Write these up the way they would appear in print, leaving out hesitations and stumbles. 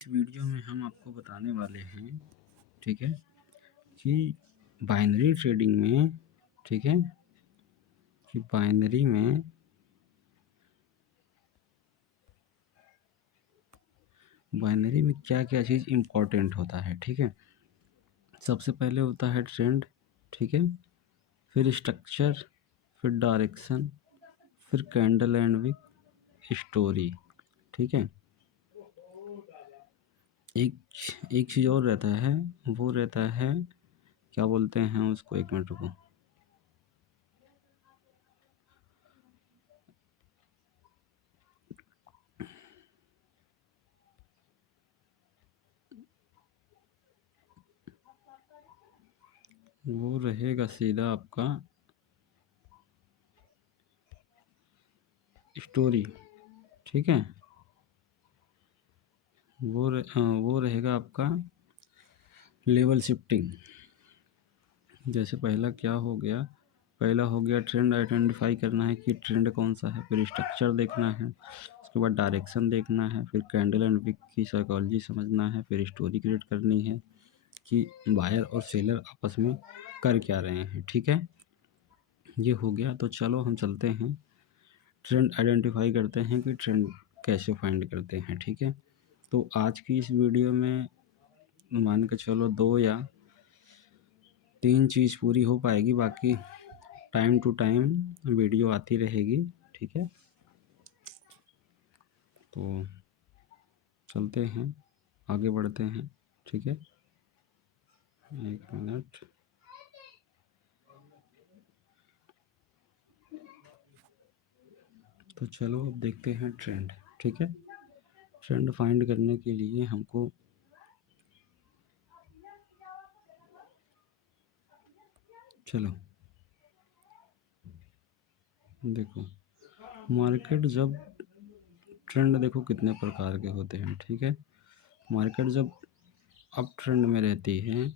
इस वीडियो में हम आपको बताने वाले हैं, ठीक है, कि बाइनरी ट्रेडिंग में, ठीक है, कि बाइनरी में क्या-क्या चीज़ इम्पोर्टेंट होता है, ठीक है। सबसे पहले होता है ट्रेंड, ठीक है, फिर स्ट्रक्चर, फिर डायरेक्शन, फिर कैंडल एंड विक, स्टोरी, ठीक है। एक एक चीज़ और रहता है, वो रहता है, क्या बोलते हैं उसको, 1 मिनट रुको। वो रहेगा सीधा आपका स्टोरी, ठीक है। वो रहेगा आपका लेवल शिफ्टिंग। जैसे पहला हो गया ट्रेंड आइडेंटिफाई करना है कि ट्रेंड कौन सा है, फिर स्ट्रक्चर देखना है, उसके बाद डायरेक्शन देखना है, फिर कैंडल एंड विक की साइकोलॉजी समझना है, फिर स्टोरी क्रिएट करनी है कि बायर और सेलर आपस में कर क्या रहे हैं, ठीक है। ये हो गया। तो चलो हम चलते हैं, ट्रेंड आइडेंटिफाई करते हैं कि ट्रेंड कैसे फाइंड करते हैं, ठीक है। तो आज की इस वीडियो में मान के चलो 2 या 3 चीज़ पूरी हो पाएगी, बाकी टाइम टू टाइम वीडियो आती रहेगी, ठीक है। तो चलते हैं, आगे बढ़ते हैं, ठीक है। 1 मिनट। तो चलो अब देखते हैं ट्रेंड, ठीक है। ट्रेंड फाइंड करने के लिए हमको चलो देखो, मार्केट जब ट्रेंड देखो कितने प्रकार के होते हैं, ठीक है। मार्केट जब अप ट्रेंड में रहती है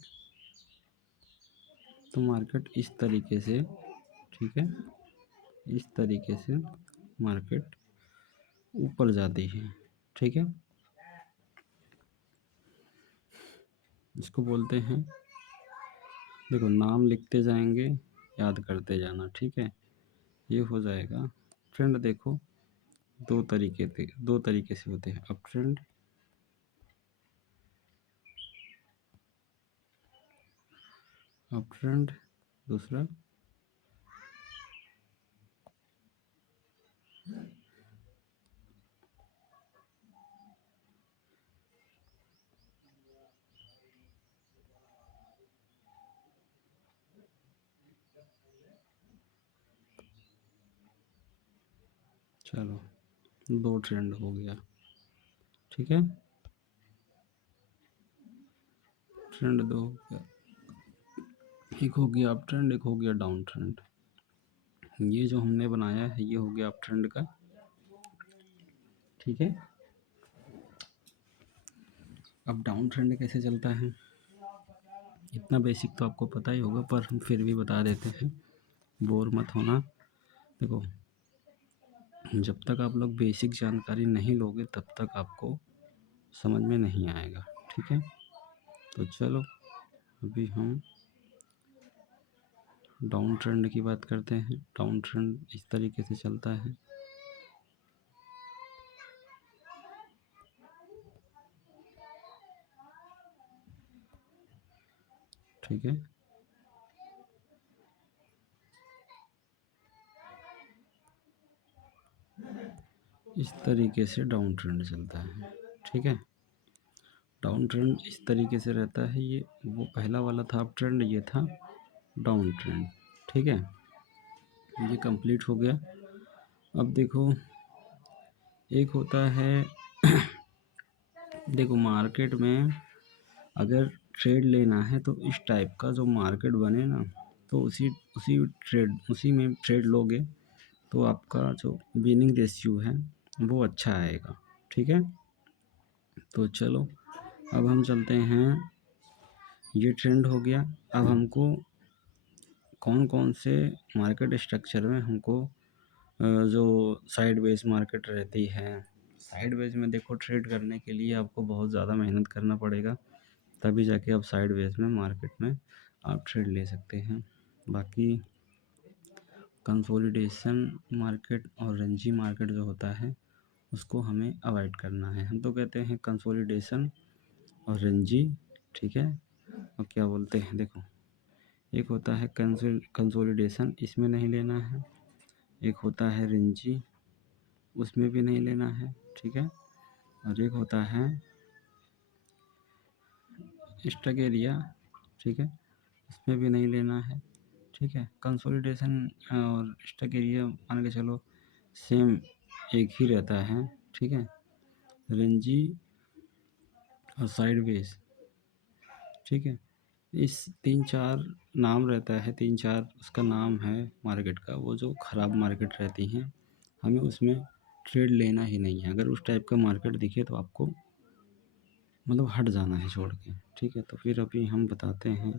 तो मार्केट इस तरीके से, ठीक है, इस तरीके से मार्केट ऊपर जाती है, ठीक है। इसको बोलते हैं, देखो नाम लिखते जाएंगे, याद करते जाना, ठीक है। ये हो जाएगा ट्रेंड। देखो दो तरीके से होते हैं, अप ट्रेंड, दूसरा चलो 2 ट्रेंड हो गया, ठीक है। ट्रेंड 2 हो गया, एक हो गया अप ट्रेंड, एक हो गया डाउन ट्रेंड। ये जो हमने बनाया है ये हो गया अप ट्रेंड का, ठीक है। अब डाउन ट्रेंड कैसे चलता है, इतना बेसिक तो आपको पता ही होगा, पर हम फिर भी बता देते हैं, बोर मत होना। देखो जब तक आप लोग बेसिक जानकारी नहीं लोगे तब तक आपको समझ में नहीं आएगा, ठीक है। तो चलो अभी हम डाउन ट्रेंड की बात करते हैं। डाउन ट्रेंड इस तरीके से चलता है, ठीक है। इस तरीके से डाउन ट्रेंड चलता है, ठीक है। डाउन ट्रेंड इस तरीके से रहता है। ये वो पहला वाला था अप ट्रेंड, ये था डाउन ट्रेंड, ठीक है। ये कंप्लीट हो गया। अब देखो एक होता है देखो मार्केट में अगर ट्रेड लेना है तो इस टाइप का जो मार्केट बने ना, तो उसी में ट्रेड लोगे तो आपका जो विनिंग रेशियो है वो अच्छा आएगा, ठीक है। तो चलो अब हम चलते हैं, ये ट्रेंड हो गया। अब हमको कौन कौन से मार्केट स्ट्रक्चर में हमको जो साइड वेज मार्केट रहती है, साइडवेज में देखो ट्रेड करने के लिए आपको बहुत ज़्यादा मेहनत करना पड़ेगा, तभी जाके आप साइडवेज में मार्केट में आप ट्रेड ले सकते हैं। बाकी कंसोलिडेशन मार्केट और रेंजी मार्केट जो होता है उसको हमें अवॉइड करना है। हम तो कहते हैं कंसोलिडेशन और रेंजी, ठीक है। और क्या बोलते हैं, देखो एक होता है कंसोलिडेशन, इसमें नहीं लेना है। एक होता है रेंजी, उसमें भी नहीं लेना है, ठीक है। और एक होता है स्टक एरिया, ठीक है, उसमें भी नहीं लेना है, ठीक है। कंसोलिडेशन और स्टक एरिया मान के चलो सेम एक ही रहता है, ठीक है। रेंजी और साइडवेज, ठीक है। इस 3-4 नाम रहता है, 3-4 उसका नाम है मार्केट का। वो जो ख़राब मार्केट रहती हैं हमें उसमें ट्रेड लेना ही नहीं है। अगर उस टाइप का मार्केट दिखे तो आपको मतलब हट जाना है छोड़ के, ठीक है। तो फिर अभी हम बताते हैं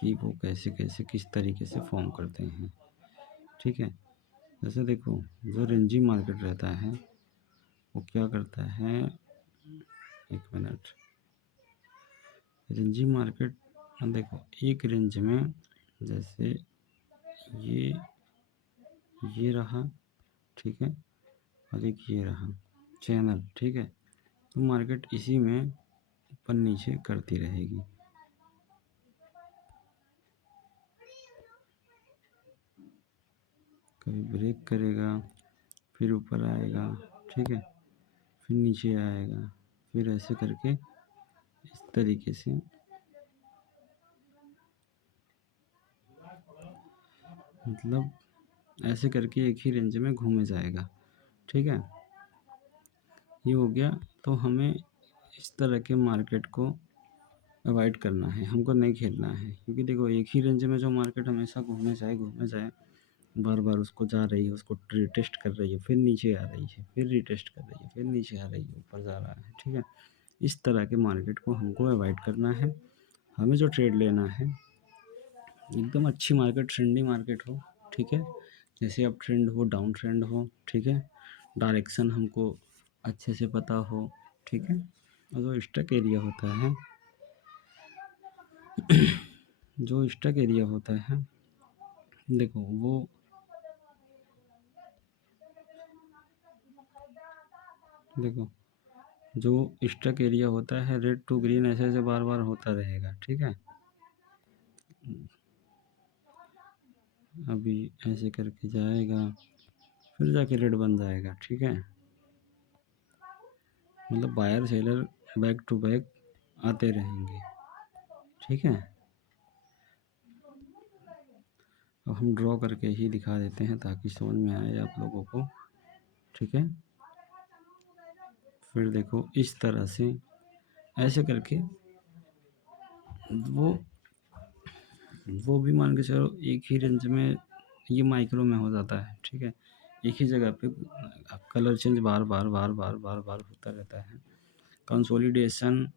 कि वो कैसे कैसे किस तरीके से फॉर्म करते हैं, ठीक है। जैसे देखो जो रेंजी मार्केट रहता है वो क्या करता है, एक मिनट। रेंजी मार्केट देखो एक रेंज में, जैसे ये ये रहा, ठीक है, और एक ये रहा चैनल, ठीक है। तो मार्केट इसी में ऊपर नीचे करती रहेगी, कभी ब्रेक करेगा, फिर ऊपर आएगा, ठीक है, फिर नीचे आएगा, फिर ऐसे करके इस तरीके से मतलब ऐसे करके एक ही रेंज में घूमे जाएगा, ठीक है। ये हो गया। तो हमें इस तरह के मार्केट को अवॉइड करना है, हमको नहीं खेलना है। क्योंकि देखो एक ही रेंज में जो मार्केट हमेशा घूमे जाए, बार बार उसको जा रही है, उसको रिटेस्ट कर रही है, फिर नीचे आ रही है, फिर रिटेस्ट कर रही है, फिर नीचे आ रही है, ऊपर जा रहा है, ठीक है। इस तरह के मार्केट को हमको अवॉइड करना है। हमें जो ट्रेड लेना है एकदम अच्छी मार्केट, ट्रेंडी मार्केट हो, ठीक है। जैसे अप ट्रेंड हो, डाउन ट्रेंड हो, ठीक है। डायरेक्शन हमको अच्छे से पता हो, ठीक है। और जो स्टक एरिया होता है जो स्टक एरिया होता है देखो वो देखो जो स्टक एरिया होता है रेड टू ग्रीन ऐसे ऐसे बार बार होता रहेगा, ठीक है। अभी ऐसे करके जाएगा, फिर जाके रेड बन जाएगा, ठीक है। मतलब buyer seller back to back आते रहेंगे, ठीक है। अब हम ड्रॉ करके ही दिखा देते हैं ताकि समझ में आए आप लोगों को, ठीक है। फिर देखो इस तरह से ऐसे करके वो वो भी मान के चलो एक ही रेंज में, ये माइक्रो में हो जाता है, ठीक है। एक ही जगह पे कलर चेंज बार बार बार बार बार बार होता रहता है। कंसोलिडेशन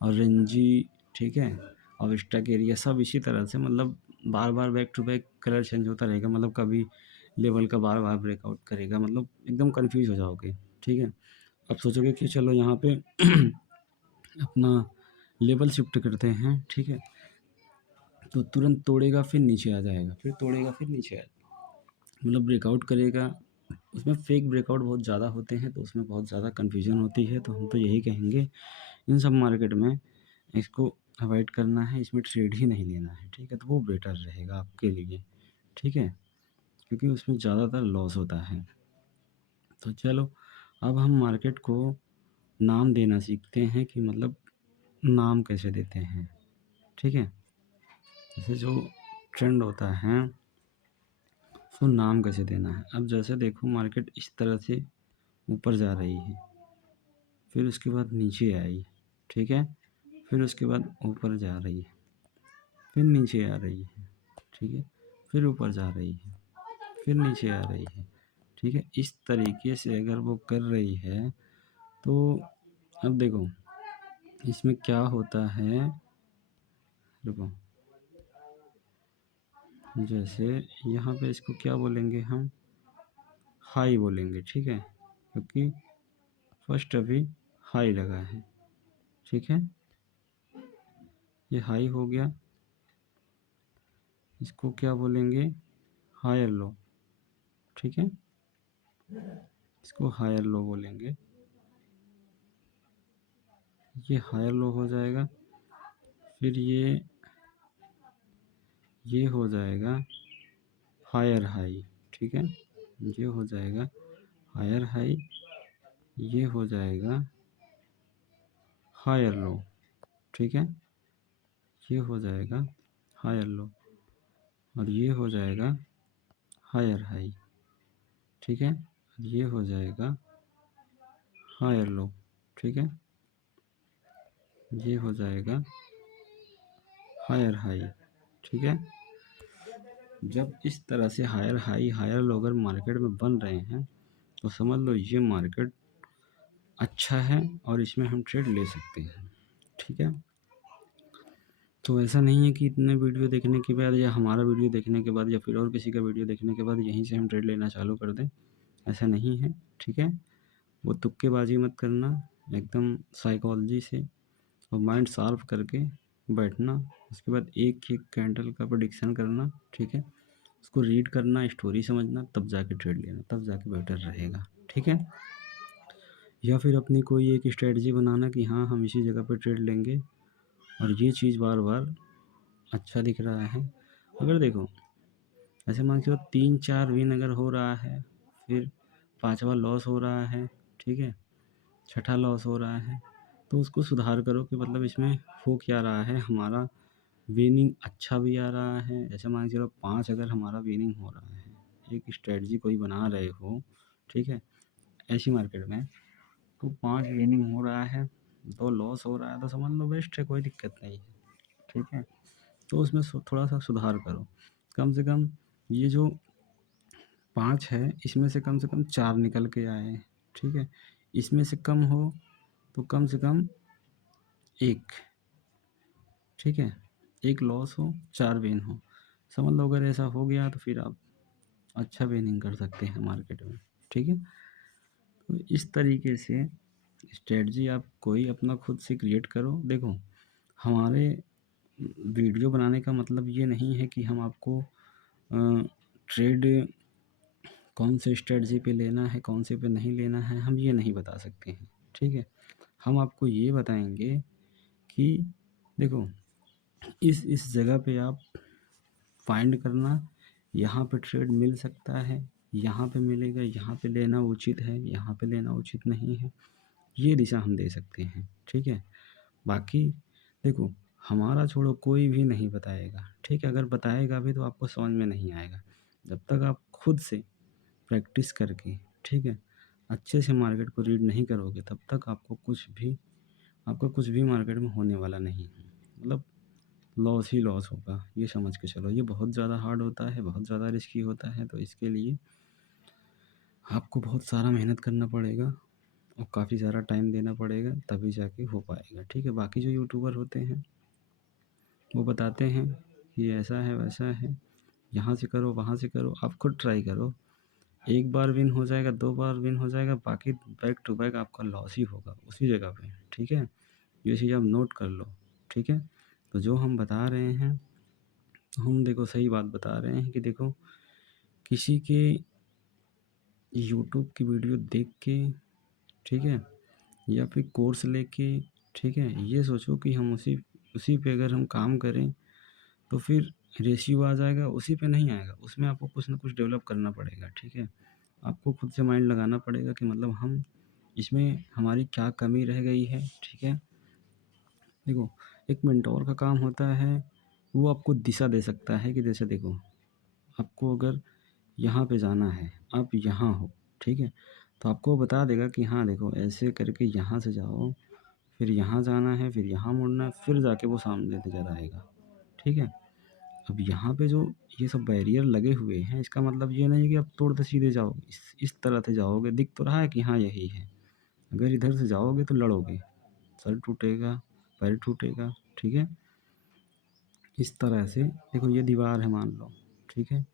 और रेंजी, ठीक है, और स्टक एरिया सब इसी तरह से मतलब बार बार back to back colour change होता रहेगा। मतलब कभी लेवल का बार बार ब्रेकआउट करेगा, मतलब एकदम कंफ्यूज हो जाओगे, ठीक है। अब सोचोगे कि चलो यहाँ पे अपना लेवल शिफ्ट करते हैं, ठीक है। तो तुरंत तोड़ेगा, फिर नीचे आ जाएगा, फिर तोड़ेगा, फिर नीचे आ जाएगा, मतलब ब्रेकआउट करेगा। उसमें फेक ब्रेकआउट बहुत ज़्यादा होते हैं, तो उसमें बहुत ज़्यादा कन्फ्यूजन होती है। तो हम तो यही कहेंगे इन सब मार्केट में इसको अवॉइड करना है, इसमें ट्रेड ही नहीं लेना है, ठीक है। तो वो बेटर रहेगा आपके लिए, ठीक है, क्योंकि उसमें ज़्यादातर लॉस होता है। तो चलो अब हम मार्केट को नाम देना सीखते हैं कि मतलब नाम कैसे देते हैं, ठीक है। जैसे जो ट्रेंड होता है उसको नाम कैसे देना है। अब जैसे देखो मार्केट इस तरह से ऊपर जा रही है, फिर उसके बाद नीचे आई, ठीक है, फिर उसके बाद ऊपर जा रही है, फिर नीचे आ रही है, ठीक है, फिर ऊपर जा रही है, फिर नीचे आ रही है, ठीक है। इस तरीके से अगर वो कर रही है तो अब देखो इसमें क्या होता है, देखो जैसे यहाँ पे इसको क्या बोलेंगे हम, हाई बोलेंगे, ठीक है। क्योंकि फर्स्ट अभी हाई लगा है, ठीक है। ये हाई हो गया, इसको क्या बोलेंगे, हायर लो, ठीक है, इसको हायर लो बोलेंगे। ये हायर लो हो जाएगा, फिर ये हो जाएगा हायर हाई, ठीक है। ये हो जाएगा हायर हाई, ये हो जाएगा हायर लो, ठीक है। ये हो जाएगा हायर लो और ये हो जाएगा हायर हाई, ठीक है। और ये हो जाएगा हायर लो, ठीक है। ये हो जाएगा हायर हाई, ठीक है। जब इस तरह से हायर हाई हायर लो अगर मार्केट में बन रहे हैं तो समझ लो ये मार्केट अच्छा है और इसमें हम ट्रेड ले सकते हैं, ठीक है। तो ऐसा नहीं है कि इतने वीडियो देखने के बाद या हमारा वीडियो देखने के बाद या फिर और किसी का वीडियो देखने के बाद यहीं से हम ट्रेड लेना चालू कर दें, ऐसा नहीं है, ठीक है। वो तुक्केबाजी मत करना, एकदम साइकोलॉजी से और माइंड शार्प करके बैठना। उसके बाद एक एक कैंडल का प्रेडिक्शन करना, ठीक है। उसको रीड करना, स्टोरी समझना, तब जाके ट्रेड लेना, तब जाके बेटर रहेगा, ठीक है। या फिर अपनी कोई एक स्ट्रेटजी बनाना कि हाँ हम इसी जगह पर ट्रेड लेंगे और ये चीज़ बार बार अच्छा दिख रहा है। अगर देखो ऐसे मान के चलो 3-4 विन अगर हो रहा है, फिर 5वां लॉस हो रहा है, ठीक है, छठा लॉस हो रहा है, तो उसको सुधार करो कि मतलब इसमें हो क्या रहा है। हमारा विनिंग अच्छा भी आ रहा है, जैसे मान के चलो 5 अगर हमारा विनिंग हो रहा है, एक स्ट्रेटजी कोई बना रहे हो, ठीक है, ऐसी मार्केट में तो 5 विनिंग हो रहा है, 2 लॉस हो रहा है, तो समझ लो बेस्ट है, कोई दिक्कत नहीं है, ठीक है। तो उसमें थोड़ा सा सुधार करो, कम से कम ये जो 5 है इसमें से कम 4 निकल के आए, ठीक है। इसमें से कम हो तो कम से कम 1, ठीक है, 1 लॉस हो 4 विन हो, समझ लो अगर ऐसा हो गया तो फिर आप अच्छा विनिंग कर सकते हैं मार्केट में, ठीक है। तो इस तरीके से स्ट्रेटजी आप कोई अपना खुद से क्रिएट करो। देखो हमारे वीडियो बनाने का मतलब ये नहीं है कि हम आपको ट्रेड कौन से स्ट्रेटजी पे लेना है कौन से पे नहीं लेना है, हम ये नहीं बता सकते हैं, ठीक है। हम आपको ये बताएंगे कि देखो इस जगह पे आप फाइंड करना, यहाँ पे ट्रेड मिल सकता है, यहाँ पे मिलेगा, यहाँ पे लेना उचित है, यहाँ पे लेना उचित नहीं है, ये दिशा हम दे सकते हैं, ठीक है। बाकी देखो हमारा छोड़ो कोई भी नहीं बताएगा, ठीक है। अगर बताएगा भी तो आपको समझ में नहीं आएगा। जब तक आप खुद से प्रैक्टिस करके, ठीक है, अच्छे से मार्केट को रीड नहीं करोगे तब तक आपको कुछ भी मार्केट में होने वाला नहीं है। मतलब लॉस ही लॉस होगा, ये समझ के चलो। ये बहुत ज़्यादा हार्ड होता है, बहुत ज़्यादा रिस्की होता है, तो इसके लिए आपको बहुत सारा मेहनत करना पड़ेगा और काफ़ी सारा टाइम देना पड़ेगा, तभी जाके हो पाएगा, ठीक है। बाकी जो यूट्यूबर होते हैं वो बताते हैं कि ऐसा है वैसा है, यहाँ से करो वहाँ से करो, आप खुद ट्राई करो। एक बार विन हो जाएगा, 2 बार विन हो जाएगा, बाकी बैक टू बैक आपका लॉस ही होगा उसी जगह पे, ठीक है। ये चीज़ आप नोट कर लो, ठीक है। तो जो हम बता रहे हैं, हम देखो सही बात बता रहे हैं कि देखो किसी के यूट्यूब की वीडियो देख के, ठीक है, या फिर कोर्स लेके, ठीक है, ये सोचो कि हम उसी उसी पे अगर हम काम करें तो फिर रेशियो आ जाएगा, उसी पे नहीं आएगा। उसमें आपको कुछ ना कुछ डेवलप करना पड़ेगा, ठीक है। आपको खुद से माइंड लगाना पड़ेगा कि मतलब हम इसमें हमारी क्या कमी रह गई है, ठीक है। देखो एक मेंटोर का काम होता है, वो आपको दिशा दे सकता है कि जैसे देखो आपको अगर यहाँ पे जाना है, आप यहाँ हो, ठीक है, तो आपको वो बता देगा कि हाँ देखो ऐसे करके यहाँ से जाओ, फिर यहाँ जाना है, फिर यहाँ मुड़ना है, फिर जाके वो सामने नज़र आएगा, ठीक है। अब यहाँ पे जो ये सब बैरियर लगे हुए हैं, इसका मतलब ये नहीं कि आप तोड़ते सीधे जाओगे, इस तरह से जाओगे, दिख तो रहा है कि हाँ यही है। अगर इधर से जाओगे तो लड़ोगे, सर टूटेगा, पैर टूटेगा, ठीक है। इस तरह से देखो ये दीवार है मान लो, ठीक है,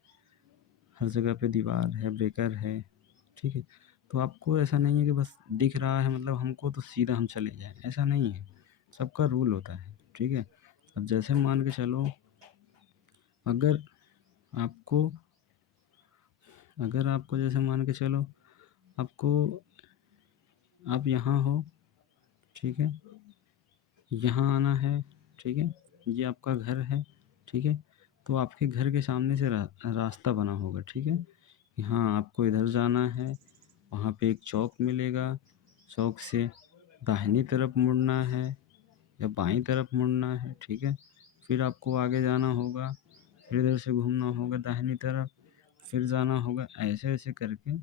हर जगह पे दीवार है, ब्रेकर है, ठीक है। तो आपको ऐसा नहीं है कि बस दिख रहा है मतलब हमको तो सीधा हम चले जाएँ, ऐसा नहीं है। सबका रूल होता है, ठीक है? अब जैसे मान के चलो अगर आपको अगर आपको जैसे मान के चलो आपको आप यहाँ हो, ठीक है? यहाँ आना है, ठीक है? ये आपका घर है, ठीक है? तो आपके घर के सामने से रास्ता बना होगा, ठीक है? कि हाँ, आपको इधर जाना है, वहाँ पे एक चौक मिलेगा, चौक से दाहिनी तरफ मुड़ना है या बाईं तरफ मुड़ना है, ठीक है? फिर आपको आगे जाना होगा, फिर इधर से घूमना होगा दाहिनी तरफ, फिर जाना होगा, ऐसे-ऐसे करके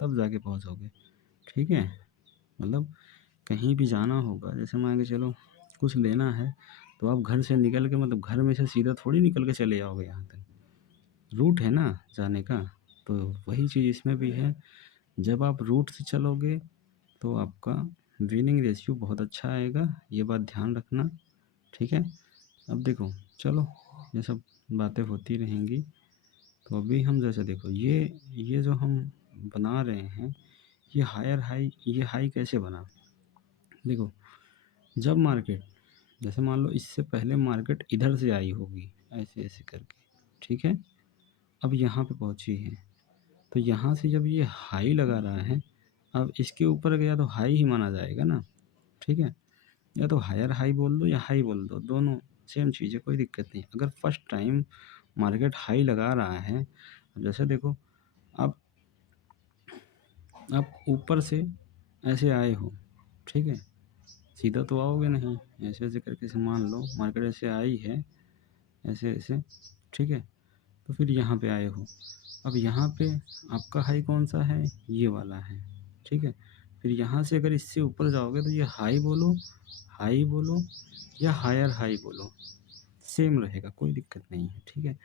तब जाके पहुँचोगे, ठीक है? मतलब कहीं भी जाना होगा, जैसे मान के चलो कुछ लेना है, तो आप घर से निकल के मतलब घर में से सीधा थोड़ी निकल के चले जाओगे यहाँ तक, रूट है ना जाने का। तो वही चीज़ इसमें भी है, जब आप रूट से चलोगे तो आपका विनिंग रेशियो बहुत अच्छा आएगा, ये बात ध्यान रखना, ठीक है? अब देखो, चलो ये सब बातें होती रहेंगी, तो अभी हम जैसे देखो ये जो हम बना रहे हैं, ये हाई कैसे बना? देखो, जब मार्केट जैसे मान लो इससे पहले मार्केट इधर से आई होगी, ऐसे-ऐसे करके, ठीक है? अब यहाँ पे पहुँची है, तो यहाँ से जब ये हाई लगा रहा है, अब इसके ऊपर गया तो हाई ही माना जाएगा ना, ठीक है? या तो हायर हाई बोल दो या हाई बोल दो, दोनों सेम चीज़ है, कोई दिक्कत नहीं। अगर फर्स्ट टाइम मार्केट हाई लगा रहा है, जैसे देखो आप ऊपर से ऐसे आए हो, ठीक है? सीधा तो आओगे नहीं, ऐसे-ऐसे करके से मान लो मार्केट ऐसे आई है, ऐसे-ऐसे, ठीक है? तो फिर यहाँ पे आए हो, अब यहाँ पे आपका हाई कौन-सा है? ये वाला है, ठीक है? फिर यहाँ से अगर इससे ऊपर जाओगे तो ये हाई बोलो या हायर हाई बोलो, सेम रहेगा, कोई दिक्कत नहीं है, ठीक है?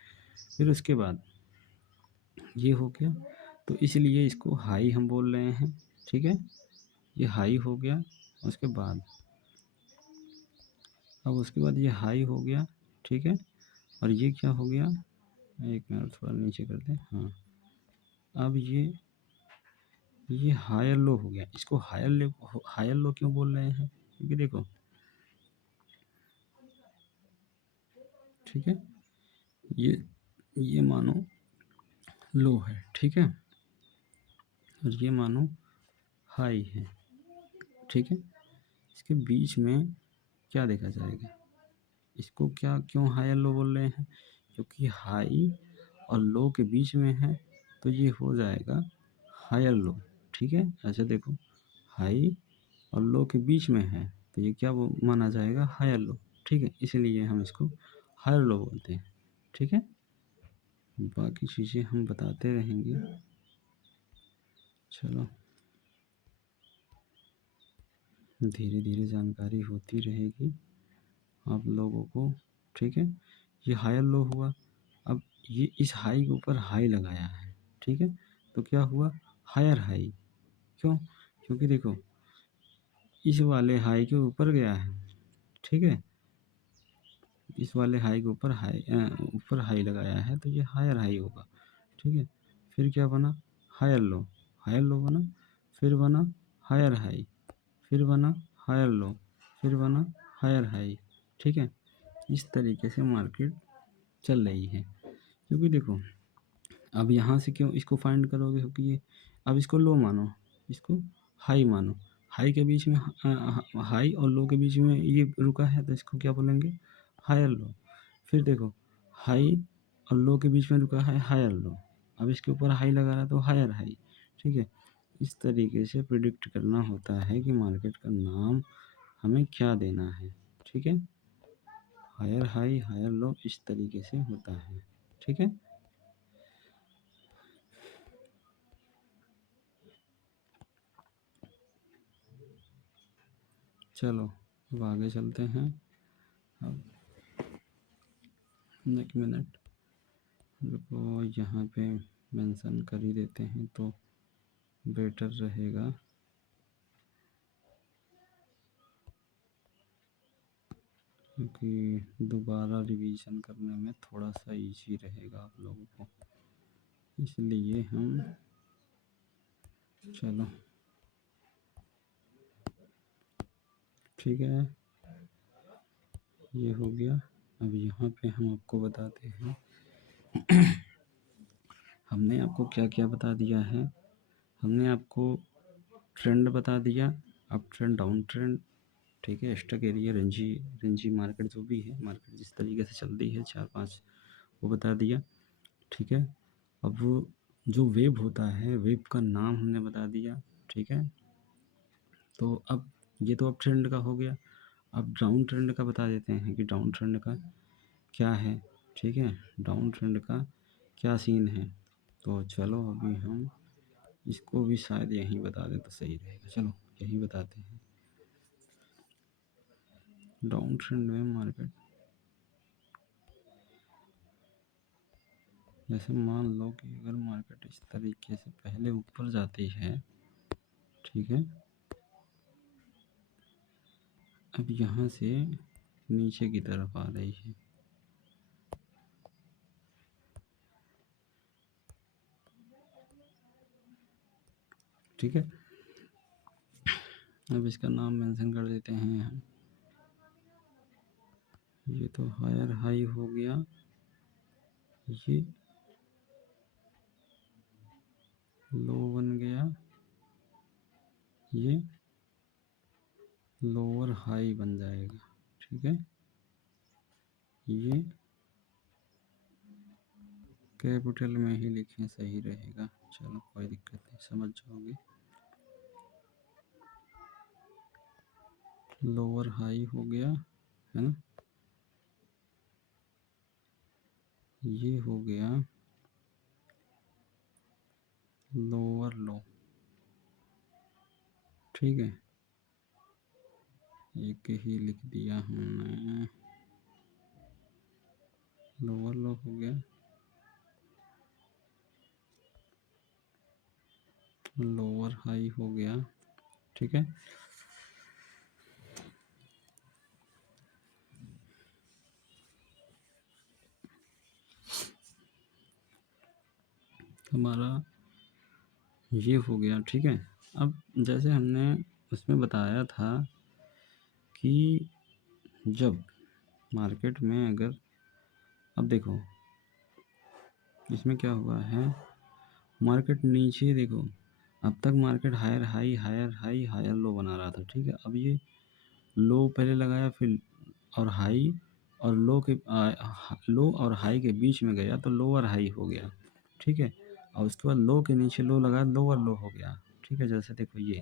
फिर उसके बाद ये हो गया, तो इसलिए इसको हाई हम बोल रहे हैं, ठीक है? ये हाई हो गया, उसके बाद अब उसके बाद ये हाई हो गया, ठीक है? और ये क्या हो गया? एक मिनट थोड़ा नीचे कर दें, हाँ। अब ये हायर लो हो गया, इसको हायर लो क्यों बोल रहे हैं? क्योंकि देखो, ठीक है? ये ये मानो लो है, ठीक है? और ये मानो हाई है, ठीक है? इसके बीच में क्या देखा जाएगा? इसको क्या क्यों हाई लो बोल रहे हैं? क्योंकि हाई और लो के बीच में है, तो ये हो जाएगा हायर लो, ठीक है? ऐसे देखो, हाई और लो के बीच में है, तो ये क्या वो माना जाएगा? हायर लो, ठीक है? इसीलिए हम इसको हायर लो बोलते हैं, ठीक है? बाकी चीज़ें हम बताते रहेंगे। चलो, धीरे धीरे जानकारी होती रहेगी आप लोगों को, ठीक है? ये हायर लो हुआ, अब ये इस हाई के ऊपर हाई लगाया है, ठीक है? तो क्या हुआ? हायर हाई, क्यों? क्योंकि देखो, इस वाले हाई के ऊपर गया है, ठीक है? इस वाले हाई के ऊपर हाई लगाया है, तो ये हायर हाई होगा, ठीक है? फिर क्या बना? हायर लो बना, फिर बना हायर हाई, फिर बना हायर लो, फिर बना हायर हाई, ठीक है? इस तरीके से मार्केट चल रही है, क्योंकि देखो, अब यहाँ से क्यों इसको फाइंड करोगे? क्योंकि ये अब इसको लो मानो, इसको हाई मानो, हाई के बीच में हाई और लो के बीच में ये रुका है, तो इसको क्या बोलेंगे? Higher low. फिर देखो, हाई और लो के बीच में रुका है हायर लो, अब इसके ऊपर हाई लगा रहा है तो हायर हाई, ठीक है? इस तरीके से प्रिडिक्ट करना होता है कि मार्केट का नाम हमें क्या देना है, ठीक है? हायर हाई, हायर लो, इस तरीके से होता है, ठीक है? चलो, अब आगे चलते हैं। अब एक मिनट रुको, यहाँ पे मेंशन कर ही देते हैं तो बेटर रहेगा, क्योंकि दोबारा रिवीजन करने में थोड़ा सा इजी रहेगा आप लोगों को, इसलिए हम चलो ठीक है, ये हो गया। अब यहाँ पे हम आपको बताते हैं, हमने आपको क्या क्या बता दिया है। हमने आपको ट्रेंड बता दिया, अप ट्रेंड, डाउन ट्रेंड, ठीक है, stuck area, rangy, rangy market जो भी है, मार्केट जिस तरीके से चलती है, 4-5 वो बता दिया, ठीक है। अब वो जो वेव होता है, वेव का नाम हमने बता दिया, ठीक है। तो अब ये तो अप ट्रेंड का हो गया। अब डाउन ट्रेंड का बता देते हैं कि डाउन ट्रेंड का क्या है, ठीक है, डाउन ट्रेंड का क्या सीन है। तो चलो अभी हम इसको भी शायद यहीं बता दें तो सही रहेगा। चलो यहीं बताते हैं। डाउन ट्रेंड में मार्केट, जैसे मान लो कि अगर मार्केट इस तरीके से पहले ऊपर जाती है, ठीक है, अब यहाँ से नीचे की तरफ आ रही है, ठीक है। अब इसका नाम मेंशन कर देते हैं हम। ये तो हायर हाई हो गया, ये लो बन गया, ये लोअर हाई बन जाएगा, ठीक है। ये कैपिटल में ही लिखें, सही रहेगा। चलो कोई दिक्कत नहीं, समझ जाओगे। लोअर हाई हो गया, है ना, ये हो गया लोअर लो, ठीक है, एक ही लिख दिया हमने, लोअर लो हो गया, लोअर हाई हो गया, ठीक है। हमारा ये हो गया, ठीक है। अब जैसे हमने उसमें बताया था कि जब मार्केट में अगर, अब देखो इसमें क्या हुआ है, मार्केट नीचे देखो, अब तक market higher high higher high higher low बना रहा था, ठीक है। अब ये लो पहले लगाया, फिर और हाई, और लो के लो और हाई के बीच में गया तो लोअर हाई हो गया, ठीक है। और उसके बाद लो के नीचे लो लगा, लोअर लो हो गया, ठीक है। जैसे देखो ये,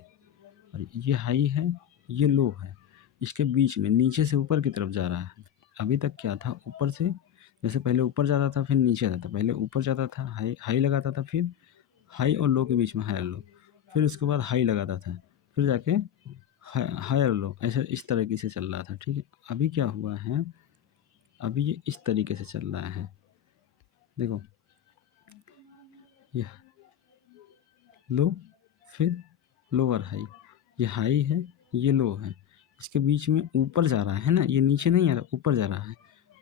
और ये हाई है, ये लो है, इसके बीच में नीचे से ऊपर की तरफ जा रहा है। अभी तक क्या था, ऊपर से, जैसे पहले ऊपर जाता था फिर नीचे आता था, पहले ऊपर जाता था, हाई हाई लगाता था, फिर हाई और लो के बीच में हायर लो, फिर उसके बाद हाई लगाता था, फिर जाके हायर लो, ऐसा इस तरीके से चल रहा था, ठीक है। अभी क्या हुआ है, अभी ये इस तरीके से चल रहा है, देखो ये लो, फिर लोअर हाई, ये हाई है, ये लो है, इसके बीच में ऊपर जा रहा है ना, ये नीचे नहीं आ रहा, ऊपर जा रहा है।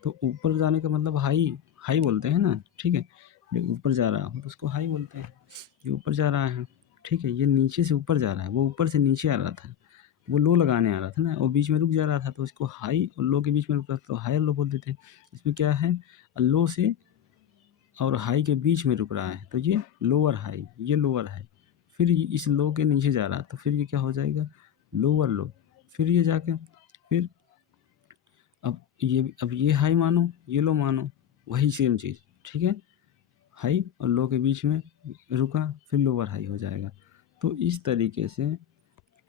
तो ऊपर जाने का मतलब हाई, हाई बोलते हैं ना, ठीक है। जो ऊपर जा रहा हो तो उसको हाई बोलते हैं, ये ऊपर जा रहा है, ठीक है। ये नीचे से ऊपर जा रहा है, वो ऊपर से नीचे आ रहा था, वो लो लगाने आ रहा था ना, वो बीच में रुक जा रहा था, तो इसको हाई और लो के बीच में रुका तो हायर लो बोल देते हैं। इसमें क्या है, लो से और हाई के बीच में रुक रहा है, तो ये लोअर हाई, ये लोअर हाई, फिर इस लो के नीचे जा रहा है, तो फिर ये क्या हो जाएगा, लोअर लो, फिर ये जाके, फिर अब ये हाई मानो, ये लो मानो, वही सेम चीज़, ठीक है। हाई और लो के बीच में रुका, फिर लोअर हाई हो जाएगा। तो इस तरीके से,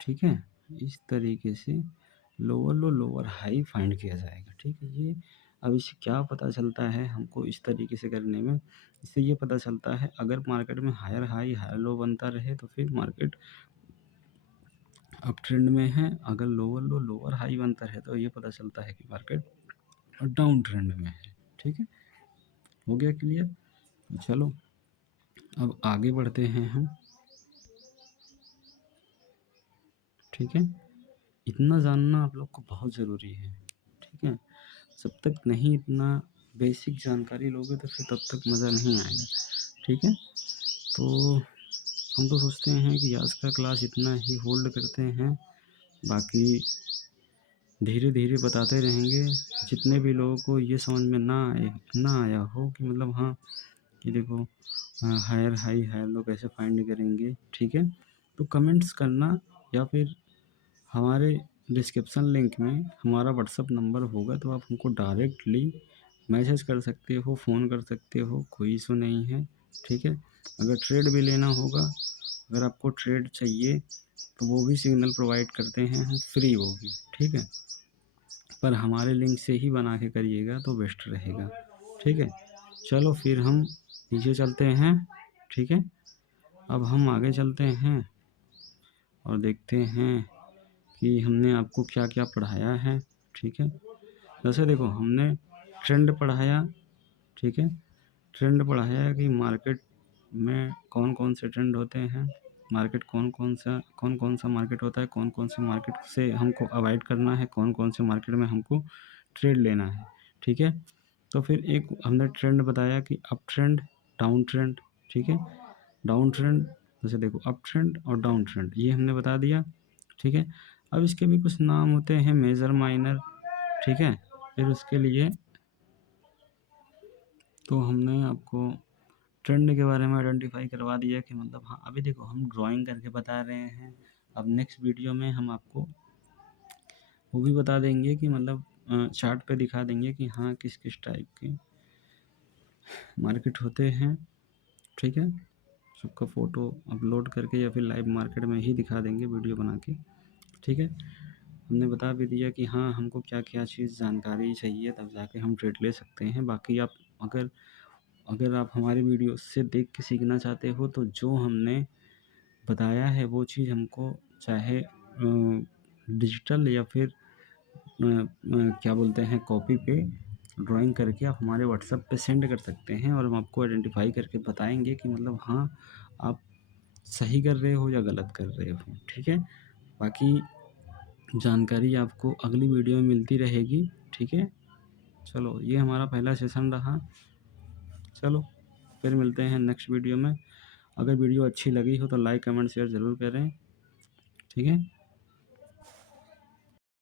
ठीक है, इस तरीके से लोअर लो लोअर हाई फाइंड किया जाएगा, ठीक है। ये अब इससे क्या पता चलता है हमको, इस तरीके से करने में इससे ये पता चलता है, अगर मार्केट में हायर हाई हायर लो बनता रहे तो फिर मार्केट अप ट्रेंड में है, अगर लोअर लो लोअर हाई बनता रहे तो ये पता चलता है कि मार्केट डाउन ट्रेंड में है, ठीक है। हो गया क्लियर। चलो अब आगे बढ़ते हैं हम, ठीक है। इतना जानना आप लोग को बहुत ज़रूरी है, ठीक है। जब तक नहीं इतना बेसिक जानकारी लोगे तो फिर तब तक मज़ा नहीं आएगा, ठीक है। तो हम तो सोचते हैं कि आज का क्लास इतना ही होल्ड करते हैं, बाकी धीरे धीरे बताते रहेंगे। जितने भी लोगों को ये समझ में ना आया हो कि मतलब हाँ कि देखो हायर हाई हायर लो कैसे फाइंड करेंगे, ठीक है, तो कमेंट्स करना, या फिर हमारे डिस्क्रिप्शन लिंक में हमारा व्हाट्सअप नंबर होगा, तो आप हमको डायरेक्टली मैसेज कर सकते हो, फ़ोन कर सकते हो, कोई इशू नहीं है, ठीक है। अगर ट्रेड भी लेना होगा, अगर आपको ट्रेड चाहिए तो वो भी सिग्नल प्रोवाइड करते हैं हम, फ्री वो भी, ठीक है, पर हमारे लिंक से ही बना के करिएगा तो बेस्ट रहेगा, ठीक है। चलो फिर हम नीचे चलते हैं, ठीक है। अब हम आगे चलते हैं और देखते हैं कि हमने आपको क्या क्या पढ़ाया है, ठीक है। जैसे देखो हमने ट्रेंड पढ़ाया, ठीक है, ट्रेंड पढ़ाया कि मार्केट में कौन कौन से ट्रेंड होते हैं, मार्केट कौन कौन सा मार्केट होता है, कौन कौन से मार्केट से हमको अवॉइड करना है, कौन कौन से मार्केट में हमको ट्रेड लेना है, ठीक है। तो फिर एक हमने ट्रेंड बताया कि अप ट्रेंड, डाउन ट्रेंड, ठीक है। डाउन ट्रेंड जैसे देखो अप ट्रेंड और डाउन ट्रेंड ये हमने बता दिया, ठीक है। अब इसके भी कुछ नाम होते हैं, मेजर माइनर, ठीक है। फिर उसके लिए तो हमने आपको ट्रेंड के बारे में आइडेंटिफाई करवा दिया कि मतलब हाँ अभी देखो हम ड्राइंग करके बता रहे हैं। अब नेक्स्ट वीडियो में हम आपको वो भी बता देंगे कि मतलब चार्ट पे दिखा देंगे कि हाँ किस किस टाइप के मार्केट होते हैं, ठीक है। सबका फ़ोटो अपलोड करके या फिर लाइव मार्केट में ही दिखा देंगे वीडियो बना के, ठीक है। हमने बता भी दिया कि हाँ हमको क्या क्या चीज़ जानकारी चाहिए, तब जाके हम ट्रेड ले सकते हैं। बाकी आप अगर अगर आप हमारी वीडियो से देख के सीखना चाहते हो तो जो हमने बताया है वो चीज़ हमको चाहे डिजिटल या फिर क्या बोलते हैं कॉपी पे ड्राइंग करके आप हमारे व्हाट्सएप पे सेंड कर सकते हैं, और हम आपको आइडेंटिफाई करके बताएंगे कि मतलब हाँ आप सही कर रहे हो या गलत कर रहे हो, ठीक है। बाकी जानकारी आपको अगली वीडियो में मिलती रहेगी, ठीक है। चलो ये हमारा पहला सेशन रहा। चलो फिर मिलते हैं नेक्स्ट वीडियो में। अगर वीडियो अच्छी लगी हो तो लाइक कमेंट शेयर ज़रूर करें, ठीक है।